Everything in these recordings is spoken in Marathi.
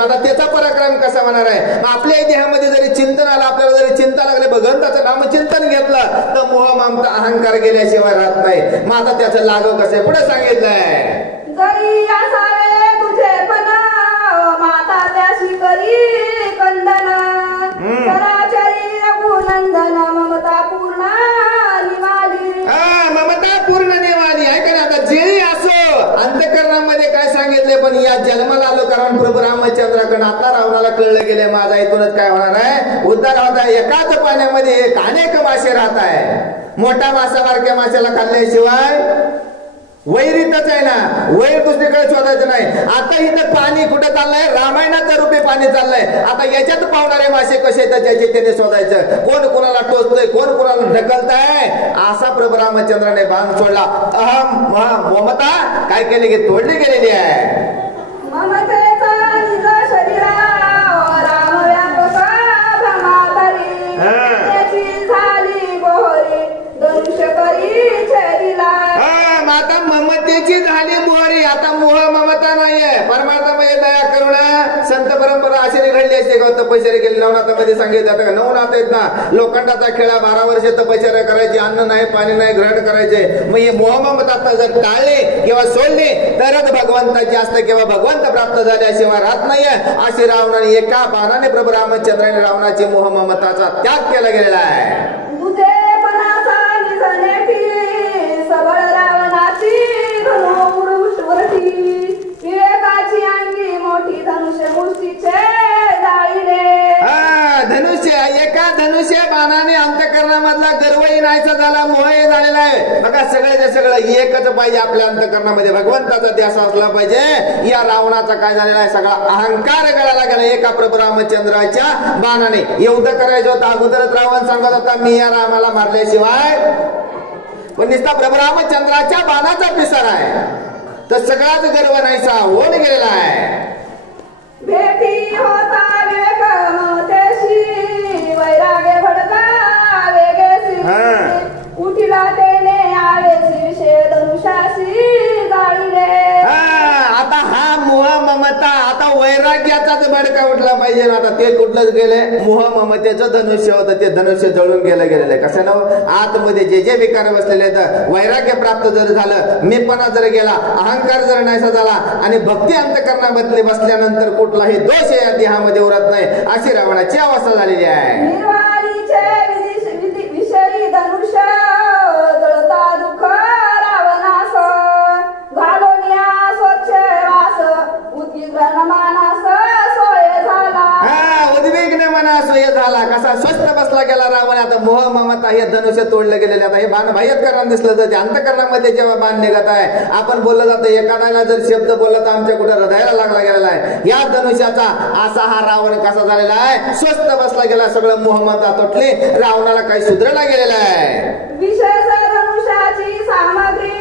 आता त्याचा पराक्रम कसा होणार आहे? आपल्या देहामध्ये जरी चिंतन आलं, आपल्याला जरी चिंता लागले, भगवंताचं नामचिंतन घेतलं तर मोह ममता अहंकार गेल्याशिवाय राहत नाही. मग आता त्याचं लागव कसं पुढे सांगितलंय, जरी असावे तुझे पण माता त्याशी करी कंदन, चराचरी रघुनंदन ममता पूर्ण निवाली. ममता पूर्ण निवाली आहे का? आता जे असो अंतःकरणामध्ये काय सांगितले, पण या जन्माला आलो कारण प्रभू रामचंद्राकडे. आता रावणाला कळलं गेले माझा इथूनच काय होणार आहे, उद्धार होत आहे. एकाच पाण्यामध्ये अनेक मासे राहत आहे. मोठा मासा बारक्या माशाला खाल्ल्याशिवाय वैरीतच आहे ना, वैर दुसरीकडे शोधायचं नाही. आता इथं पाणी कुठे चाललंय, रामायणाचं रूपी पाणी चाललंय. आता याच्यात पावणारे मासे कसे आहेत त्याचे त्याने शोधायचं. कोण कोणाला टोचतोय, कोण कोणाला ढकलताय. असा प्रभू रामचंद्राने बाण सोडला. अहम ममता काय केली की तोडली गेलेली आहे. ममतेचा निज शरीरा राम व्यापका भ्रमातरी, त्याची झाली बोहरी धनुष्य करी छेदिला. आता ममतेची झाली मोहरी. आता मोह ममता नाहीये. परमार्थामध्ये दया करुण संत परंपरा अशी घडली असते का? तपश्चर्या केली. नवनाथामध्ये सांगितलं जातं का? नवनाथ आहेत ना, लोखंडाचा खेळा 12 वर्ष तपश्चर्या करायची, अन्न नाही पाणी नाही ग्रहण करायचे. मग हे मोह ममता जर टाळले किंवा सोडले तरच भगवंताची असतं किंवा भगवंत प्राप्त झाल्याशिवाय राहत नाहीये. अशी रावणाने एका बाणाने प्रभू रामचंद्राने रावणाची मोह ममताचा त्याग केला गेलेला आहे. सबळ रावणाची विवेकाची अंगी मोठी धनुष्य मुष्टीचे जाळीले. धनुष्य एका धनुष्य बाणाने अंतःकरणामधला गर्वही नाहीसा झाला, मोहही झालेला आहे. बघा सगळे सगळं एकच पाहिजे आपल्या अंतःकरणामध्ये, भगवंताचा ध्यास असला पाहिजे. या रावणाचा काय झालेला आहे, सगळा अहंकार गळाला गेला एका प्रभू रामचंद्राच्या बाणाने. युद्ध करायचं होतं अगोदरच रावण सांगत होता मी या रामाला मारल्याशिवाय, पण नुसता प्रभू रामचंद्राच्या बाणाचा पिसार आहे तर सगळाच गर्व नाहीसा होऊन गेलेला आहे. भेटी होता विवेक ममतेशी, वैराग्य भडका वेगेसी, उठिला तेने आवेसी विषय धनुष्याशी जाळीले. आता हा मोह ममता, आता वैराग्याचाच भडका उठला पाहिजे ना. आता ते कुठलंच गेले, मोह ममतेचं धनुष्य होतं ते धनुष्य जळून गेलं आहे. कसं ना, आतमध्ये जे जे विकार बसलेले आहेत, वैराग्य प्राप्त जर झालं, मीपणा जर गेला, अहंकार जर नाहीसा झाला आणि भक्ती अंतःकरणामध्ये बसल्यानंतर कुठलाही दोष या देहामध्ये उरत नाही. अशी रावणाची अवस्था झालेली आहे. विषयी धनुष्य जळता दुःख रावणास, घालोनिया स्वच्छ वास उद्विग्न मानस सोय झाला. उद्विग्न मना सोय झाला. कसा स्वस्थ बसला गेला रावण. आता मोह ममता हे धनुष्य तोडलं गेलेले. आता हे बाण बाह्यत करणं दिसलं तर अंतःकरणामध्ये जेव्हा बाण निघत आहे, आपण बोललं जातं एखाद्याला जर शब्द बोलला तर आमच्या कुठे हृदयाला लागला गेलेला आहे. या धनुष्याचा असा हा रावण कसा झालेला आहे, स्वस्थ बसला गेला. सगळं मोह ममता तुटली, रावणाला काही सुधरला गेलेला आहे. विशेष धनुष्याची सामग्री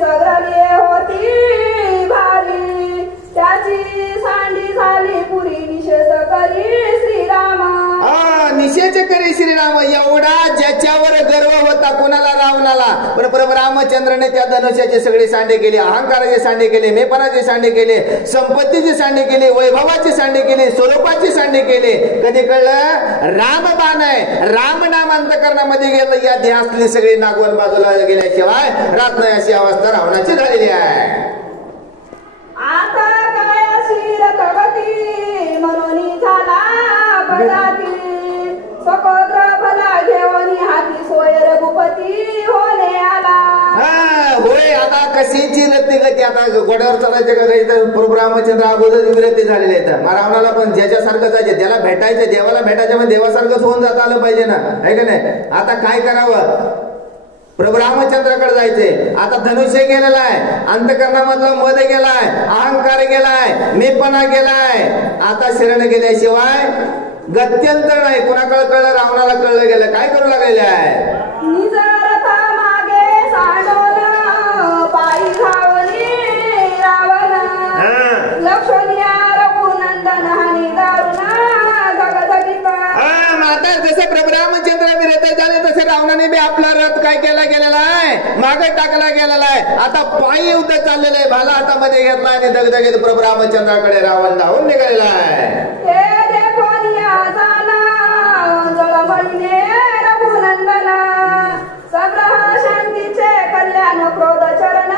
सगळी होती भारी, त्याची सांडी झाली पुरी निशेष करी श्रीराम. निषेध करी श्रीराम. एवढा ज्याच्यावर गर्व होता कुणाला, रावणाला, पण प्रभू रामचंद्राने त्या धनुष्याची सगळी सांडे केली. अहंकाराची सांडे केली, मेपणाची सांडे केली, संपत्तीची सांडे केली, वैभवाची सांडे केली, स्वरूपाची सांडे केली. कधी कळलं रामबाण आहे, राम नाम अंतःकरणामध्ये गेलं, या ध्यासली सगळी नागवण बाजूला गेल्याशिवाय राहत नाही. अशी अवस्था रावणाची झालेली आहे. आता काय अशी रथगती म्हणून झाला पदाती, सकोद्र भला घेऊन हाती सोय रघुपती होणे आला. होय, आता कशीची रत्ती आता घोड्यावर चालायचे का काही, तर प्रभू रामचंद्र अगोदर विरती झालेले आहेत. रावणाला पण ज्याच्यासारखं जायचे, त्याला भेटायचं, देवाला भेटायचं, मग देवासारखंच होऊन जाता आलं पाहिजे ना, आहे का नाही. आता काय करावं, प्रभू रामचंद्राकडे जायचे. आता धनुष्य गेलेला आहे, अंतःकरणामधला मध गेलाय, अहंकार गेलाय, मेपणा गेलाय. आता शरण गेल्याशिवाय गत्यंतर नाही. कुणाकडे कळलं, रावणाला कळलं गेलं. काय करू लागलेले आहे, मागे सांडोला पायी धावली रावण, लक्ष्मणिया रघुनंदन हानी दारुणा जगदगित. आता जसे प्रभू रामचंद्र विरत झाले तसे रावणाने बी आपला रथ काय केला गेलेला आहे, मागे टाकला गेलेला आहे. आता पायी युद्ध चाललेलं आहे. भाला हातामध्ये घेतला आणि दगदगीत प्रभू रामचंद्राकडे रावण धावून निघालेला आहे. शांतीचे कल्याण क्रोध चरण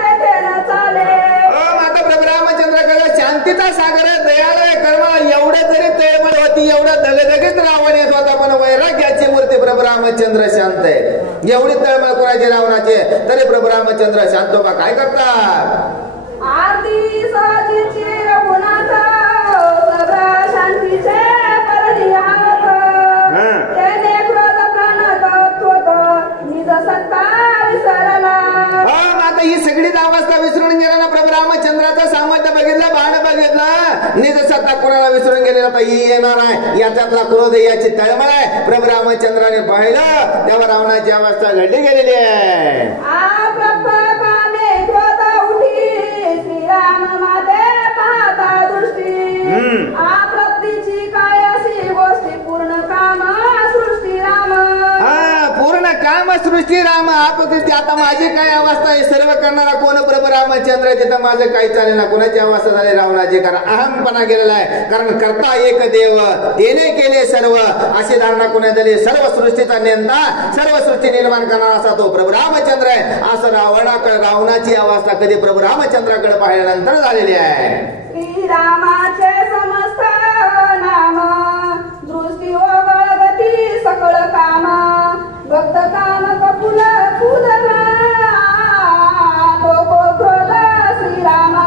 तेथे न चाले. माता प्रभू रामचंद्राकडे शांतीचा सागर आहे, दयाळय कर्मा. एवढं जरी तळमळ होती, एवढं दगदगीत रावण येत होता, पण वैराग्याची मूर्ती प्रभू रामचंद्र शांत आहे. एवढी तळमळ करायची रावणाची, तरी प्रभू रामचंद्र शांतोबा काय करतात? आरती साजीची रघुनाथ शांतीचे परनियामक. त्याने क्रोध प्रणत त्वत निज सत्ता विसरला. आता ही सगळीच अवस्था विसरून गेला ना. प्रभू रामचंद्राचं सामर्थ्य बघितलं, बाण बघितलं, निज सत्ता कोणाला विसरून गेले. आता ही येणार आहे, याच्यातला क्रोध, याची तळमळ आहे. प्रभू रामचंद्राने पाहिलं तेव्हा रावणाची अवस्था घडली गेलेली आहे. श्रीराम माते पाहता दृष्टी. आपत्तीची काय अशी गोष्टी पूर्ण काम सृष्टी राम. पूर्ण काम सृष्टी राम. आपत्ती आता माझी काय अवस्था आहे, सर्व करणारा कोण? प्रभू रामचंद्र. तिथं माझं काही चालेल ना. कोणाची अवस्था झाली? रावणाची. कारण अहमपणा गेलेला आहे. कारण करता एक देव, त्याने केले सर्व, अशी धारणा कोणा झाली? सर्व सृष्टीचा नेता, सर्व सृष्टी निर्माण करणारा असा तो प्रभू रामचंद्र आहे. असं रावणाची अवस्था कधी प्रभू रामचंद्राकडे पाहिल्यानंतर झालेली आहे. श्रीरामाचे समस्त नाम दृष्टी ओगळगती सकळ काम. भक्त काम कपुल फुलला तो क्रोध श्रीरामा.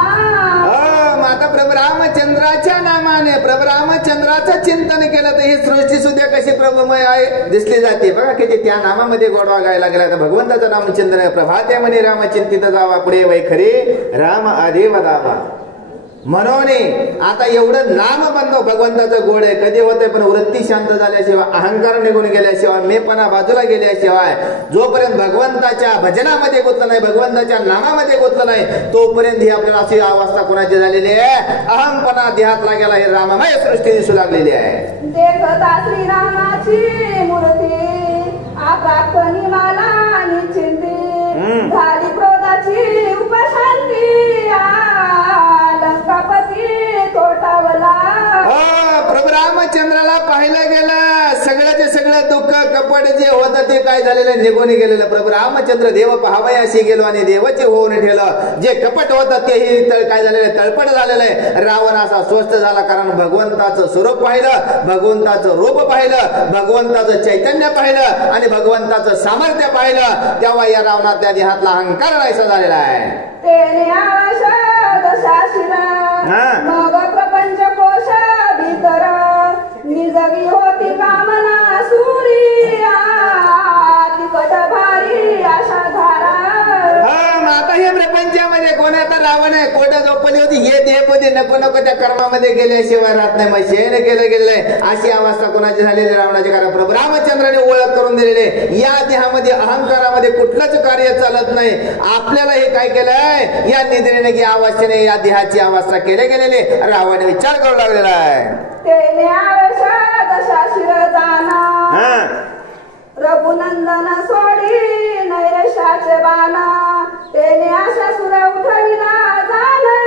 माता प्रभू रामचंद्राच्या नामाने प्रभू रामचंद्राचं चिंतन केलं तर ही सृष्टी सुद्धा कशी प्रभुमय आहे दिसली जाते. बघा किती त्या नामामध्ये गोडवा गायला गेला. तर भगवंताचं नामचिंतन प्रभाते म्हणे राम चिंतित जावा, पुढे वैखरी राम आधी वदावा. म्हणून आता एवढं नाम बंद भगवंताचं गोड आहे. कधी होतंय? पण वृत्ती शांत झाल्याशिवाय, अहंकार निघून गेल्याशिवाय, मेपणा बाजूला गेल्याशिवाय, जोपर्यंत भगवंताच्या भजनामध्ये गुंतलं नाही, भगवंताच्या नामामध्ये गुंतलं नाही, तोपर्यंत ही आपल्याला अशी अवस्था कोणाची झालेली आहे? अहंपणा देहातला गेला. हे राममय सृष्टी दिसू लागलेली आहे. देखता श्रीरामाची मूर्ती आकाशनी मला निश्चिंती. झाली क्रोधाची उपशांती. लंकापती तोटावला. प्रभू रामचंद्राला पाहिलं गेलं, सगळ्याचे सगळं दुःख कपट जे होतं ते काय झालेलं? निघून गेलेलं. प्रभू रामचंद्र देव पाहावयाशी गेलो आणि देवाचे होऊन ठेवलं. जे कपट होतं तेही काय झालेलं? तळपट झालेलं आहे. रावण असा स्वस्थ झाला, कारण भगवंताचं स्वरूप पाहिलं, भगवंताचं रूप पाहिलं, भगवंताचं चैतन्य पाहिलं आणि भगवंताचं सामर्थ्य पाहिलं. तेव्हा या रावणातल्या देहातला अहंकार नाहीसा झालेला आहे. मग प्रपंच कोश भीतर निजगी होती कामना सुरी. तिकट भारी आशा धारा. आता हे प्रपंचामध्ये कोणाचा रावण आहे? कोटा झोपली होती. हे देहमध्ये नको नको त्या कर्मामध्ये गेल्याशिवाय राहत नाही. मग शेण केलं गेलेलं आहे. अशी अवस्था कोणाची झालेली रावणाची? कारण प्रभू रामचंद्राने ओळख करून दिलेले या देहामध्ये अहंकारामध्ये कुठलंच कार्य चालत नाही. आपल्याला हे काय केलंय? या निद्रेने की अवस्थेने या देहाची अवस्था केले गेलेले रावण विचार करू लागलेला आहे. रघुनंदन सोडी नैरेशाचे बाणा. त्याने आशा सुर उठविला झाला.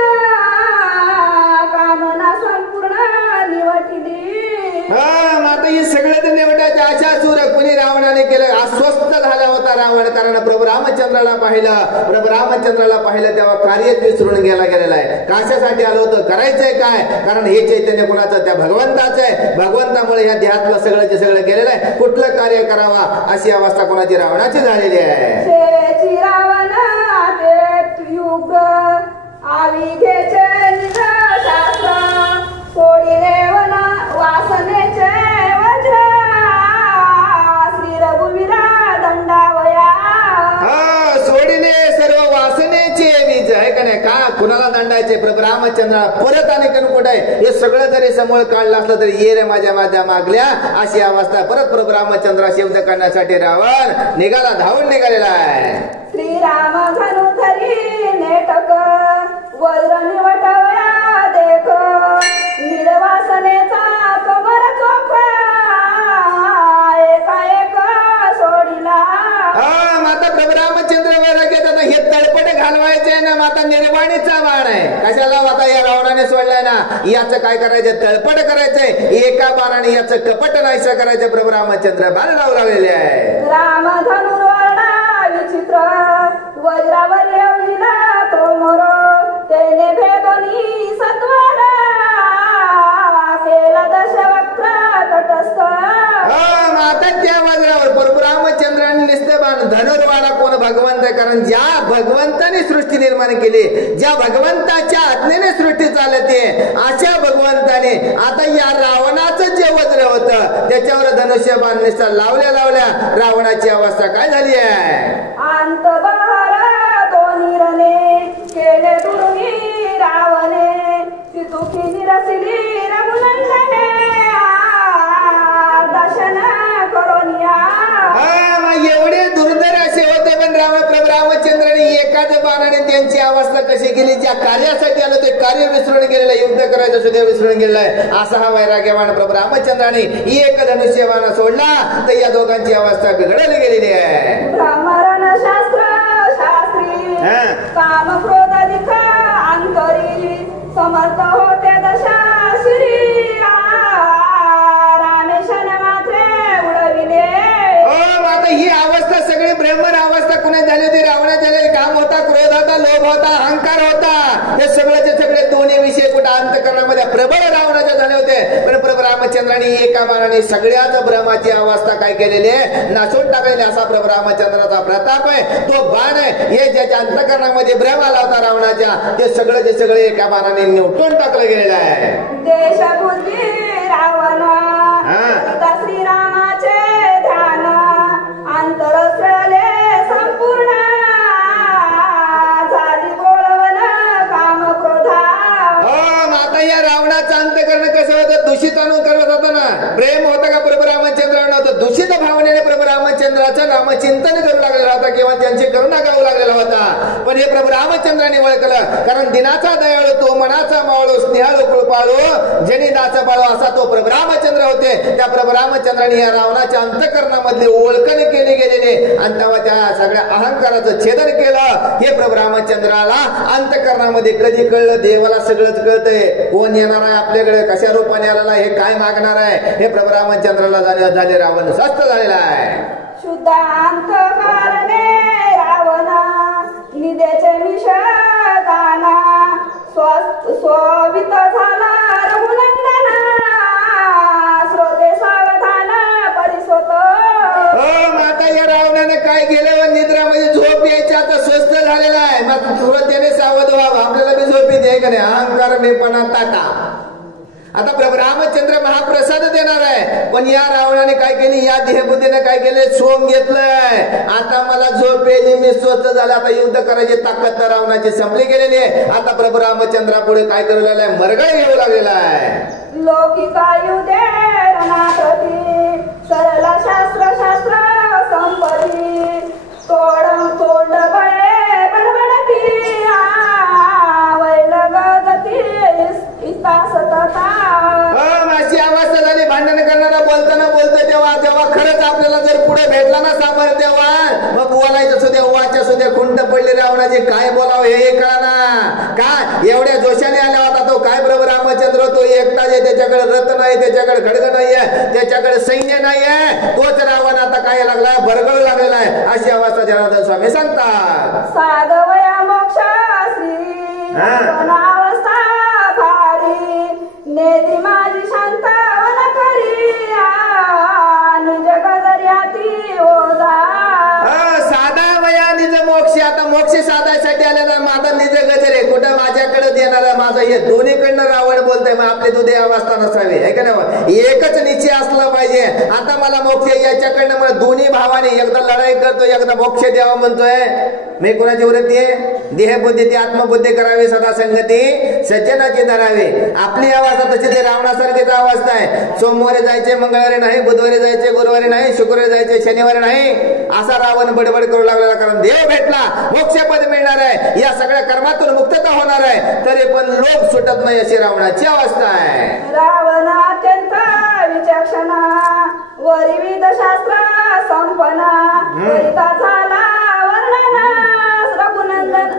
कामना संपूर्ण निवटली. आता हे सगळे तर निवटायचे आशा सुर कुणी रावणाने केलं. अस्वस्थ झाला होता रावण, कारण प्रभू रामचंद्राला पाहिलं. प्रभू रामचंद्राला पाहिलं तेव्हा कार्यच विसरून गेलेला आहे. कशासाठी आलं होतं? करायचंय काय? कारण हे चैतन्य कुणाचं? त्या भगवंताचं आहे. भगवंतामुळे ह्या देहातलं सगळं सगळं गेलेलं आहे. कुठलं कार्य करावा अशी अवस्था कोणाची? रावणाची झालेली आहे. रावण युग आवी घ्यायचे निज शास्त्र. सोडिले वासनेचे वज्र. श्री रघुवीरा दंडावया. सोडिले सर्व वासनेचे बीज आहे का नाही? का कुणाला दंडायचे? प्रभू रामचंद्राला. परत आणि कुठे आहे? हे सगळं जरी समोर काढलं असलं तरी ये रे माझ्या माझ्या मागल्या अशी अवस्था. परत प्रभू रामचंद्रा शब्द करण्यासाठी रावण निघाला, धावून निघालेला आहे. श्रीराम धनुधरी नेटक वज्र निवटवया देख. निर्वासनेचा कमर चोख. एका एक सोडी कशाला आता या रावणाने सोडलाय ना, याचं काय करायचं, तळपट करायचंय, एका बाणाने याचं कपट नाहीसं करायचं. प्रभू रामचंद्र बाण लावू लागलेले आहे. राम धनुर्वर्णा विचित्र वज्रावर येऊला तो मोर, तेने भेदोनी सत्वरा केला दशवक्र तटस्थ. आता त्या वज्रावर प्रभू रामचंद्राने नुसते बाण, धनुर्वाणा कोण, भगवंत आहे. कारण ज्या भगवंताने सृष्टी निर्माण केली, ज्या भगवंताच्या आज्ञेने सृष्टी चालते, अशा भगवंताने आता या रावणाचं जे वज्र होतं त्याच्यावर धनुष्य बाण निष्ठा लावल्या लावल्या रावणाची अवस्था काय झाली आहे. अंत बहारा दोन्ही रणे केले दुर्मी रावणे, ती दुखी निरसिली रघुनंदने दर्शन करोनिया. एवढे दुर्धर असे होते, पण प्रभू रामचंद्राने एकाच बाणाने त्यांची अवस्था कशी केली. ज्या कार्यासाठी आलं ते कार्य विसरून गेलेलं, युद्ध करायचं सुद्धा विसरून गेलेलं. असा हा वैराग्यवान प्रभू रामचंद्राने एक धनुष्य बाण सोडला तर या दोघांची अवस्था बिघडली गेलेली आहे. ब्राह्मण शास्त्र शास्त्री काम क्रोध अधिक अंतरी, समर्थ होते दशा श्री रामेशन मात्रे उडविले. आता ही अवस्था सगळी ब्राह्मण अवस्था कुणा झाली होती, रावणा झाले. काम होता, क्रोध होता, लोभ होता, अहंकार होता. हे सगळ्याचे सगळे दोन्ही विषय कुठं अंतःकरणामध्ये प्रबळ रावणाचे झाले होते. पण प्रभू रामचंद्राने एका बाणाने सगळ्याच ब्रह्माची अवस्था काय केलेली आहे, नाशून टाकलेली. असा प्रभू रामचंद्राचा प्रताप आहे, तो बाण आहे. हे ज्याच्या अंतःकरणामध्ये ब्रह्म आला होता रावणाच्या, ते सगळे एका बाणाने निवटून टाकलं गेलेलं आहे. देशबुद्धी रावणा श्रीरामाचे ध्यान अंतरस्त्रले संपूर्ण झाली बोळवण काम क्रोधा. आता या रावणाचं अंतःकरण कसं होतं, दूषित अनुकरण होतं ना. प्रेम होतं का प्रभू रामचंद्रांना, होतं दूषित भावनेने प्रभू रामचंद्राचं नामचिंतन करू लागलेला होता किंवा त्यांची करुणा गाऊ लागलेला होता. पण हे प्रभू रामचंद्राने ओळखलं, कारण दिनाचा दयाळू तो, मनाचा मावळू, स्नेहाळू कृपाळू, जनिदाचा बाळू असा तो प्रभू रामचंद्र होते. त्या प्रभू रामचंद्राने या रावणाच्या अंतःकरणामधली ओळखण केली गेलेली आणि तेव्हा त्या सगळ्या अहंकाराचं छेदन केलं. हे प्रभू रामचंद्राला अंतःकरणामध्ये कधी कळलं, देवाला सगळंच कळतंय. कोण येणार आहे आपल्याकडे, कशा रूपाने आलेला, हे काय मागणार आहे, हे प्रभू रामचंद्राला झाले रावण स्वस्थ झालेला आहे. शुद्ध अंतःकरणे रावणा निदेचे मिशदाना स्ववित झाला रघुनंदना श्रोते सावधान परिसोत. आता या रावणाने काय केलं, निद्रामध्ये झोप यायची आता स्वस्थ झालेला आहे. मग सुरतेने सावध व्हावं, आपल्याला बी झोप येते का नाही, अहंकार मेपणा ताटा. आता प्रभू रामचंद्र महाप्रसाद देणार आहे, पण या रावणाने काय केली, या देहबुद्धीने काय केले, सोंग घेतलंय. आता मला झोप येईल, मी स्वस्त झालं, आता युद्ध करायची ताकद तर रावणाची संपली गेलेली आहे. आता प्रभू रामचंद्रा पुढे काय करू लागलाय, मरगळ घेऊ लागलेला आहे. लौकिका युधे रणाप्रती सरला शास्त्र शास्त्र संपत्ती तोड बळे बडबडती वैलगती इतासतता. अशी अवस्था झाली, भांडण करणारा बोलताना बोलतो तेव्हा खरंच आपल्याला जर पुढे भेटला ना सामर्थ्य, तेव्हा मग बोलायचं सुद्धा, वाच्या सुद्धा खुंट पडले रावणाचे, काय बोलावं हे कळाना. का एवढ्या जोशाने आला होता तो, काय प्रभू रामचंद्र तो एकटाच आहे, त्याच्याकडे रथ नाही, त्याच्याकडे खडग नाहीये, त्याच्याकडे सैन्य नाहीये. तोच रावण आता काय लागला, भरगळू लागलेला आहे. अशी अवस्था जनार्दन स्वामी सांगतात. साधवया मोक्ष श्री अवस्था भारी नेती माझी शांत वन करी निज गजर्याती ओझा. साधा वया निज मोक्ष. आता मोक्ष साधायसाठी आलेला माझा निज गजरे कुठं माझ्याकडे देणारा माझा, हे दोन्हीकडनं रावण बोलतोय. मग आपली दुधे अवस्था नसावी आहे का नाही, एकच निश्चय असला पाहिजे. आता मला मोक्ष याच्याकडनं, मला दोन्ही भावाने एकदा लढाई करतो, एकदा मोक्ष द्यावा म्हणतोय. मी कुणाची वृत्ती आहे, देहबुद्धीची आत्मबुद्धी करावी, सदा संगती सज्जनाची धरावी. आपली अवस्था तशी ते रावणासारखीच अवस्था आहे. सोमवारी जायचे, मंगळवारी नाही, बुधवारी जायचे, गुरुवारी नाही, शुक्रवारी जायचे, शनिवारी नाही, असा रावण बडबड करू लागलेला. कारण देव भेटला, मोक्षपद मिळणार आहे, या सगळ्या कर्मातून मुक्तता होणार आहे, तरी पण लोभ सुटत नाही, अशी रावणाची अवस्था आहे. रावण अत्यंत विचक्षणा वरिविध शास्त्र संपना करिता झाला वर्णना रघुनंदन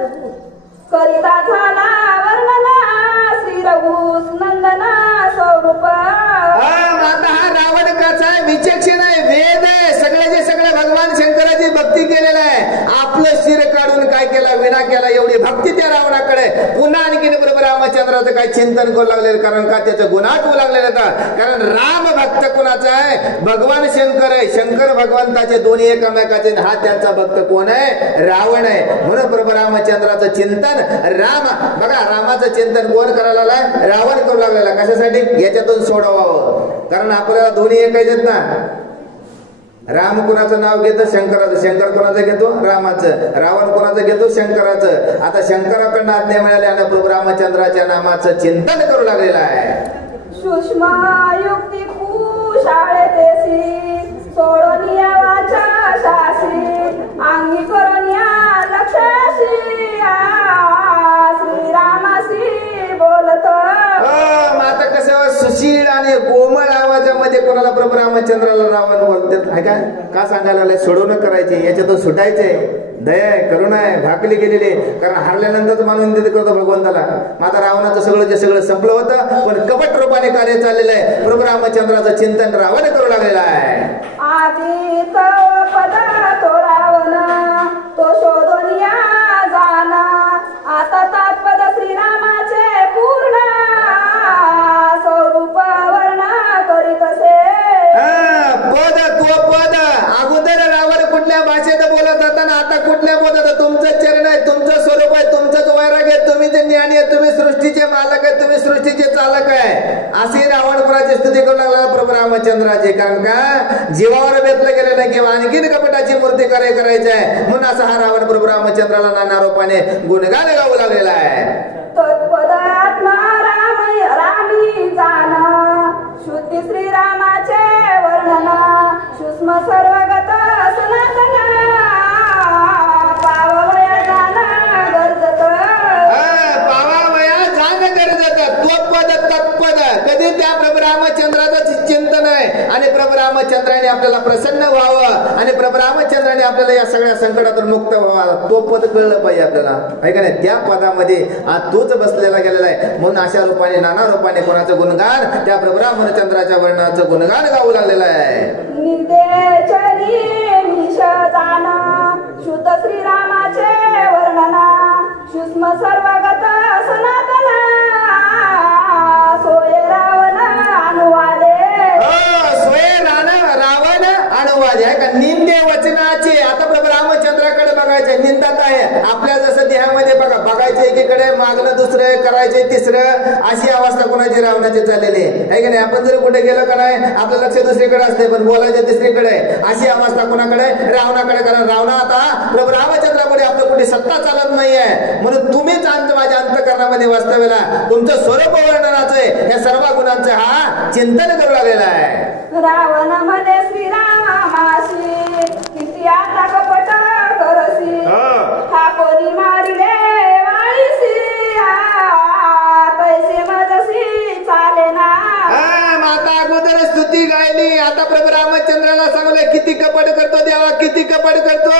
करिता झाला वर्णना रामचंद्राचं काय चिंतन करू लागले, कारण का त्याचं गुण आठवू लागलेलं होतं. कारण राम भक्त कुणाचा आहे? भगवान शंकर आहे. शंकर भगवंताचे दोन्ही एकमेकाचे, हा त्यांचा भक्त कोण आहे? रावण आहे. म्हणून प्रभू रामचंद्राचं चिंतन राम, बघा रामाचं चिंतन कोण करायला लागलाय? रावण करू लागलेला. कशासाठी? याच्यातून सोडवावं. कारण आपल्याला दोन्ही एक आहेत ना. राम कोणाचं नाव घेतो? शंकराचं. शंकर कोणाचं घेतो? रामाचं. रावण कोणाचं घेतो? शंकराचं. आता शंकराकडनं आज्ञा मिळाली आणि प्रभू रामचंद्राच्या नामाचं चिंतन करू लागलेलं आहे. सूक्ष्म युक्ती कुशाळतेसी सोडून या वाचा शासी अंगी करून या लक्षाशी श्रीरामासी बोलत. आता कसं सुशील आणि कोमळ आवाजामध्ये कोणाला प्रभू रामचंद्राला रावण बोलतात आहे का सांगायला लागले? सोडवणं करायची, याच्यातून सुटायचे. दया आहे, करुणा आहे, भाकली गेलेली. कारण हारल्यानंतर मानून देत करतो भगवंताला. माता रावणाचं सगळं संपलं होतं, पण कपट रूपाने कार्य चाललेलं आहे. प्रभू रामचंद्राचं चिंतन रावण करू लागलेलं आहे. आधी पदा तो रावण तो शोधून या जाना आता तात्पद श्रीरामाचे पूर्ण स्वरूप वर्णा करीत असे. पद तो पद अगोदर रावण कुठल्या भाषेत बोलत होता ना आता कुठल्या बोलत? तुमचं चरण आहे, तुमचं स्वरूप आहे, तुमचंच वैराग आहे, तुम्ही जे ज्ञानी आहे, तुम्ही सृष्टीचे मालक आहे, तुम्ही सृष्टीचे चालक आहे. असे रावण कुणाची स्तुती करू लागला? प्रभू रामचंद्राची. कारण का जीवावर बेतलं गेलं नाही किंवा आणखीन कपटाची मूर्ती करायची आहे. म्हणून असा हा रावण प्रभू रामचंद्राला नाना रूपाने गुणगान गाऊ लागलेला आहे. तत्पदात्मा रामी जाण शुद्धी श्रीरामाचे वर्णन सूक्ष्म सर्वगत सनातन पावया जाण गरजत. पावावया जाण गरजत. त्वपद तत्पद. कधी त्या प्रभू रामचंद्राचं चिंतन आहे आणि प्रभू रामचंद्राने आपल्याला प्रसन्न व्हावं आणि प्रभू रामचंद्राने आपल्याला या सगळ्या संकटातून मुक्त व्हावं. तो पद कळलं पाहिजे आपल्याला, आहे का नाही? त्या पदामध्ये आज तोच बसलेला गेलेला आहे. म्हणून अशा रूपाने नाना रूपाने कोणाचं गुणगान? त्या प्रभू रामचंद्राच्या वर्णाचं गुणगान गाऊ लागलेलं आहे. निर्देशनी मिश जाण शुद्ध श्रीरामाचे वर्णन सूक्ष्म सर्वगत सनातन सोय रावण अनुवादे. रावण अनुवाद आहे का? निंदे वचनाचे. आता प्रभू रामचंद्राकडे बघायचे, निंदात आहे. आपल्या जसं देहामध्ये बघायचे एकीकडे, मागणं दुसरं, करायचे तिसरं, अशी अवस्था कोणाची? रावणाची चाललेली आहे की नाही? आपण जर कुठे गेलो का नाही आपलं लक्ष दुसरीकडे असते, पण बोलायचं तिसरीकडे. अशी अवस्था कोणाकडे? रावणाकडे. कारण रावणा आता प्रभू रामचंद्रापुढे आपलं कुठे सत्ता चालत नाहीये. म्हणून तुम्हीच माझ्या अंतःकरणामध्ये वास्तव्याला तुमचं स्वरूप वर्णनाचं आहे, या सर्व गुणांचं हा चिंतन करू लागलेला आहे. रावण मध्ये श्रीरामाशी किती आता कपट करसी ठाकोरी मारिले वाळीसी पैसे मजसी चाले ना. माता अगोदर स्तुती गायली, आता प्रभू रामचंद्राला सांगलं किती कपट करतो देवा, किती कपट करतो.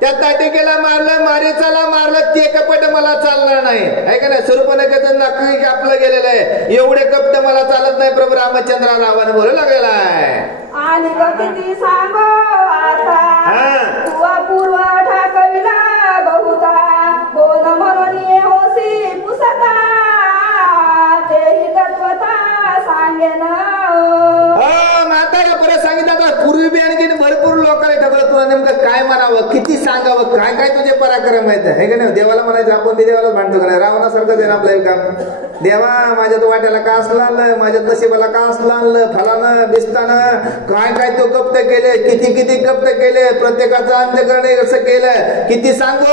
त्या ताटिकेला मारलं, मारीचाला मारलं, ते कपट मला चालणार नाही, आहे का नाही? स्वरूपनकाचं नक्की कापलं गेलेलं आहे. एवढे कपट मला चालत नाही. प्रभू रामचंद्र रावण बोलू लागलेला आहे. आणि किती सांगो आता तू अपूर्व ठाकविला बहुता बोल म्हणून होसी पुसता तेही तत्वता सांगेन. म्हातारा परत सांगितलं पूर्वी बी आणखी भरपूर लोकांनी ठरवलं तुला नेमकं काय म्हणावं, किती सांगावं, काय काय तुझे पराक्रम आहेत, हे का नाही? देवाला म्हणायचं आपण बी देवालाच भांडतो का नाही? रावणासारखं दे ना आपलं काम. देवा माझ्या तो वाट्याला का असलं आणलं, माझ्या नशिबाला का असलं आणलं, फलानं बिस्तानं काय काय तो कप्त केले, किती किती कप्त केले, प्रत्येकाचं अंत्यकरण असं केलं, किती सांगू?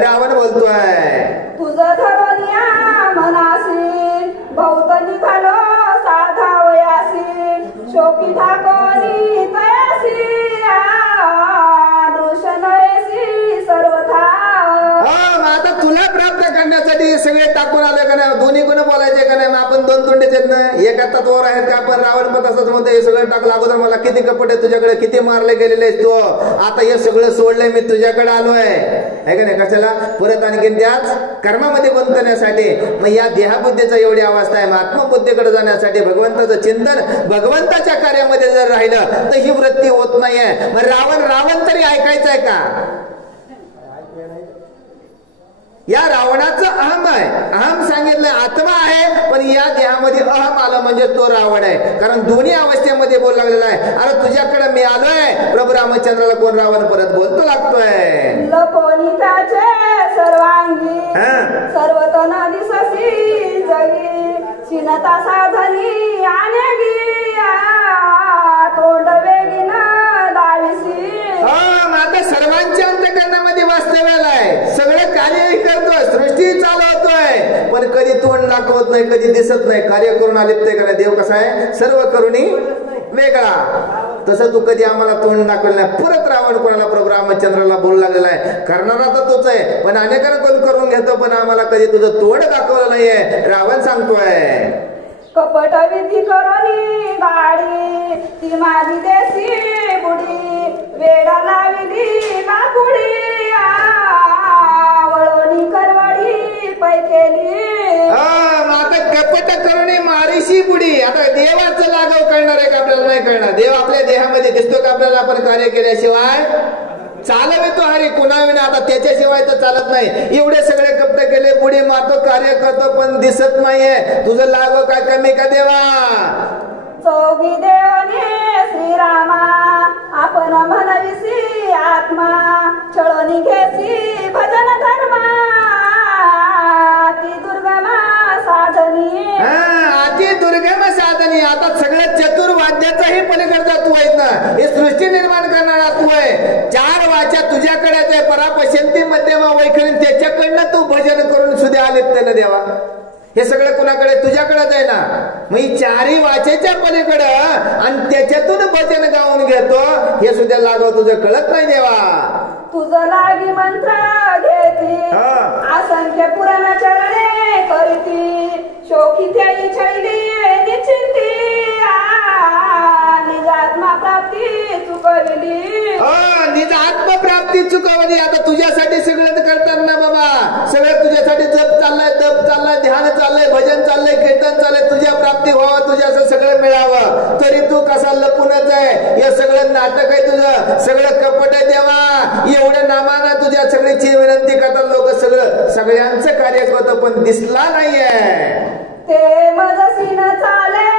रावण बोलतोय तुझं धरून या मनासी बहुत निघालो साधावयासी शोकी ठाकोरी तयासी दृश्य सर्वथा. आता तुला प्राप्त करण्यासाठी सगळे टाकून आले का नाही? दोन्ही गुण बोलायचे का नाही? आपण दोन तोंडेच आहेत ना, एका तत्वावर आहेत का? आपण रावण पण तसंच म्हणतो हे सगळं टाकलं. अगोदर मला किती कपट आहे तुझ्याकडे, किती मारले गेलेले आहेस तू, आता हे सगळं सोडलंय, मी तुझ्याकडे आलोय, आहे का नाही? कशाला? परत आणखीन त्याच कर्मामध्ये गुंतण्यासाठी. मग या देहाबुद्धीचा एवढी अवस्था आहे. मग आत्मबुद्धीकडे जाण्यासाठी भगवंताचं चिंतन, भगवंताच्या कार्यामध्ये जर राहिलं तर ही वृत्ती होत नाहीये. मग रावण तरी ऐकायचं आहे का? या रावणाचं अहम आहे. अहम सांग या देहामध्ये अहम आलं म्हणजे तो रावण आहे. कारण दोन्ही अवस्थेमध्ये बोल लागलेला आहे. अरे तुझ्याकडे मी आलोय, प्रभू रामचंद्राला कोण रावण परत बोलतो लागतोय. लपोनिताचे सर्वांगी सर्वतन दिससी जगी चिनता साधनी आनेगी तोंड वेगीन दाविसी. आता सर्वांच्या अंतःकरणामध्ये वास्तव्याला आहे. सगळं कार्यही करतोय, सृष्टी चालवतोय, पण कधी तोंड दाखवत नाही, कधी दिसत नाही. कार्य करून आलिप्त करा. देव कसा आहे, सर्व करुणी वेगळा. तसं तू कधी आम्हाला तोंड दाखवलं नाही. परत रावण कोणाला प्रभू रामचंद्राला बोलू लागलेला आहे. करणारा तर तोच आहे, पण अनेकांना कोण करून घेतो, पण आम्हाला कधी तुझं तोंड दाखवलं नाहीये. रावण सांगतोय कपट विधी करोनी गाडी ती माझी देशी बुडी वेडा लाविली बापुडी वळवणी करवडी पैकेली. आता कपट करुणी मारीशी बुडी. आता देवाचं लाघव कळणार आहे का आपल्याला नाही कळणार. देव आपल्या देहामध्ये दिसतो का आपल्याला. आपण कार्य केल्याशिवाय चालवितो हरी कुणाविना. आता त्याच्याशिवाय तर चालत नाही. एवढे सगळे कपट केले, बुडी मारतो, कार्य करतो, पण दिसत नाहीये. तुझं लाघव काय कमी का देवा. चौघी देवाने श्रीरामा आपण म्हणविसी आत्मा छळणी घेसी भजन धर्मा ती दुर्गमा साधनी. अति दुर्गम साधनी. आता सगळं चतुर्वाद्याचाही पलीकडचा तू आहेस ना. हे सृष्टी निर्माण करणारा तू आहे. चार वाचा तुझ्याकडेच आहे. परापशंती मध्यमा वैखरी त्याच्याकडनं तू भजन करून सुद्धा आलिप्त न देवा. हे सगळं कुणाकडे, तुझ्याकडेच आहे ना. मग चारही वाचेच्या पलीकडं आणि त्याच्यातून भजन गाऊन घेतो. हे सुद्धा लागव तुझं कळत नाही देवा. तुझं लागी मंत्र घेती असंख्य पुराण चरणे करती शोकी त्याई छैली निश्चिंती निज आत्मा प्राप्ती चुकविली. निज आत्मप्राप्ती चुकवली. आता तुझ्यासाठी सगळं करतात ना बाबा. सगळं तुझ्यासाठी जप चाललंय, तप चाललंय, ध्यान चाललंय, भजन चाललंय, कीर्तन चाललंय. तुझ्या प्राप्ती व्हावं, तुझ्या सगळं मिळावं, तरी तू कसा लपूनच आहे. हे सगळं नाटक आहे तुझं, सगळं कपट आहे देवा. एवढं नामानं तुझ्या सगळ्याची विनंती करतात लोक. सगळ्यांचं कार्य करतो, पण दिसला नाहीये. ते मजसीन चाले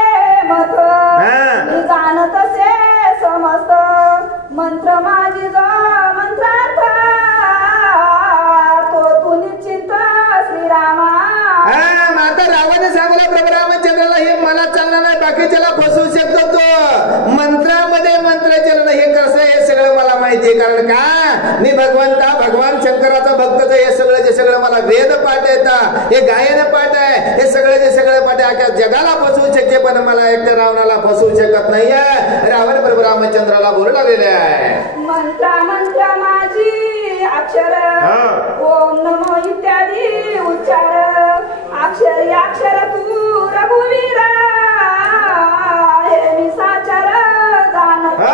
मत मी जाणत असे समस्त मंत्र माझी जो मंत्रार्थ तो तू निश्चित श्रीरामा. आता रावण सांगला प्रभू रामचंद्राला हे मला चालणार नाही, बाकीच्याला फसवू शकतो तो. मंत्रामध्ये मंत्र चलन हे कसं, हे सगळं मला माहिती आहे. कारण का मी भगवान शंकराचा भक्तच आहे. हे सगळं जे सगळं मला वेद पाठ येतात, हे गायन पाठ आहे, हे सगळं जे सगळं पाठ आहे जगाला फसवू शकते, पण मला एकट्या रावणाला फसवू शकत नाहीये. रावण प्रभू रामचंद्राला बोलू लागलेले आहे मंत्र माझी अक्षर ओम नमो इत्यादी उच्चार अक्षर तू रघुवीरा हे मी साचार जाणतो.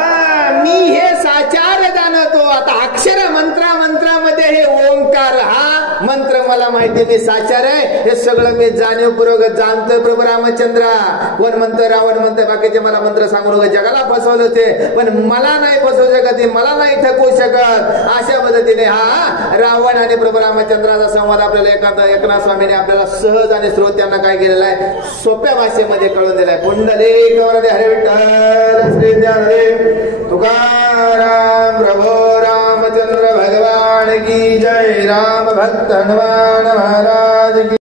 मी हे साचार जाणतो. आता अक्षर मंत्रामध्ये हे ओंकार हा मंत्र मला माहिती, मी साचार आहे. हे सगळं मी जाणीवपूर्वक जाणतोय प्रभू रामचंद्रा. कोण म्हणतोय, रावण म्हणतोय बाकीचे मला मंत्र सांगू नका, जगाला फसवलं ते, पण मला नाही फसवू शकत, मला नाही ठकवू शकत. अशा पद्धतीने हा रावण आणि प्रभू रामचंद्राचा संवाद आपल्याला एकनाथ स्वामीने आपल्याला सहज आणि श्रोत्यांना काय केलेला आहे, सोप्या भाषेमध्ये कळून दिलाय. पुंडलिक हरे विठ्ठल श्री ज्ञानदेव तुका